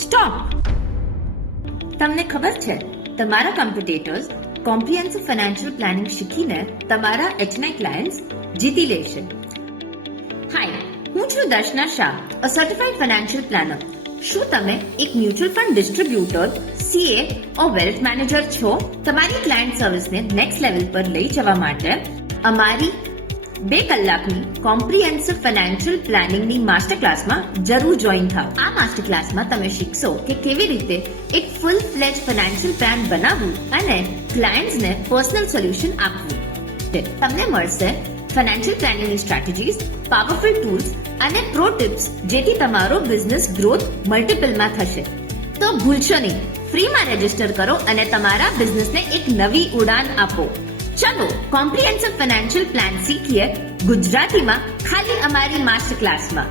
Stop. તમને ખબર છે તમારા કોમ્પિટિટર્સ કોમ્પ્રિહેન્સિવ ફાઇનાન્શિયલ પ્લાનિંગ શીખીને તમારા એચએનઆઈ ક્લાયન્ટ્સ જીતી લેશે. હાય, હું છું દર્શના શાહ, અ સર્ટિફાઈડ ફાઇનાન્શિયલ પ્લાનર. શું તમે એક મ્યુચ્યુઅલ ફંડ ડિસ્ટ્રીબ્યુટર, સીએ ઓર વેલ્થ મેનેજર છો? તમારી ક્લાયન્ટ સર્વિસને નેક્સ્ટ લેવલ પર લઈ જવા માટે અમારી 2 કલાકની કોમ્પ્રિહેન્સિવ ફાઇનાન્શિયલ પ્લાનિંગની માસ્ટર ક્લાસમાં જરૂર જોઈન થાઓ. આ માસ્ટર ક્લાસમાં તમે શીખશો કે કેવી રીતે એક ફૂલ ફ્લેજ ફાઇનાન્શિયલ પ્લાન બનાવવું અને ક્લાયન્ટ્સને પર્સનલ સોલ્યુશન આપવું. તમને મળશે ફાઇનાન્શિયલ પ્લાનિંગની સ્ટ્રેટેજીસ, પાવરફુલ ટૂલ્સ અને પ્રો ટિપ્સ, જેથી તમારો બિઝનેસ ગ્રોથ મલ્ટિપલમાં થશે. તો ભૂલશો નહીં, ફ્રીમાં રજીસ્ટર કરો અને તમારા બિઝનેસને એક નવી ઉડાન આપો. ચલો કોમ્પ્રિહેન્સિવ ફાઇનાન્શિયલ પ્લાન શીખીએ ગુજરાતીમાં, ખાલી અમારી માસ્ટર ક્લાસમાં.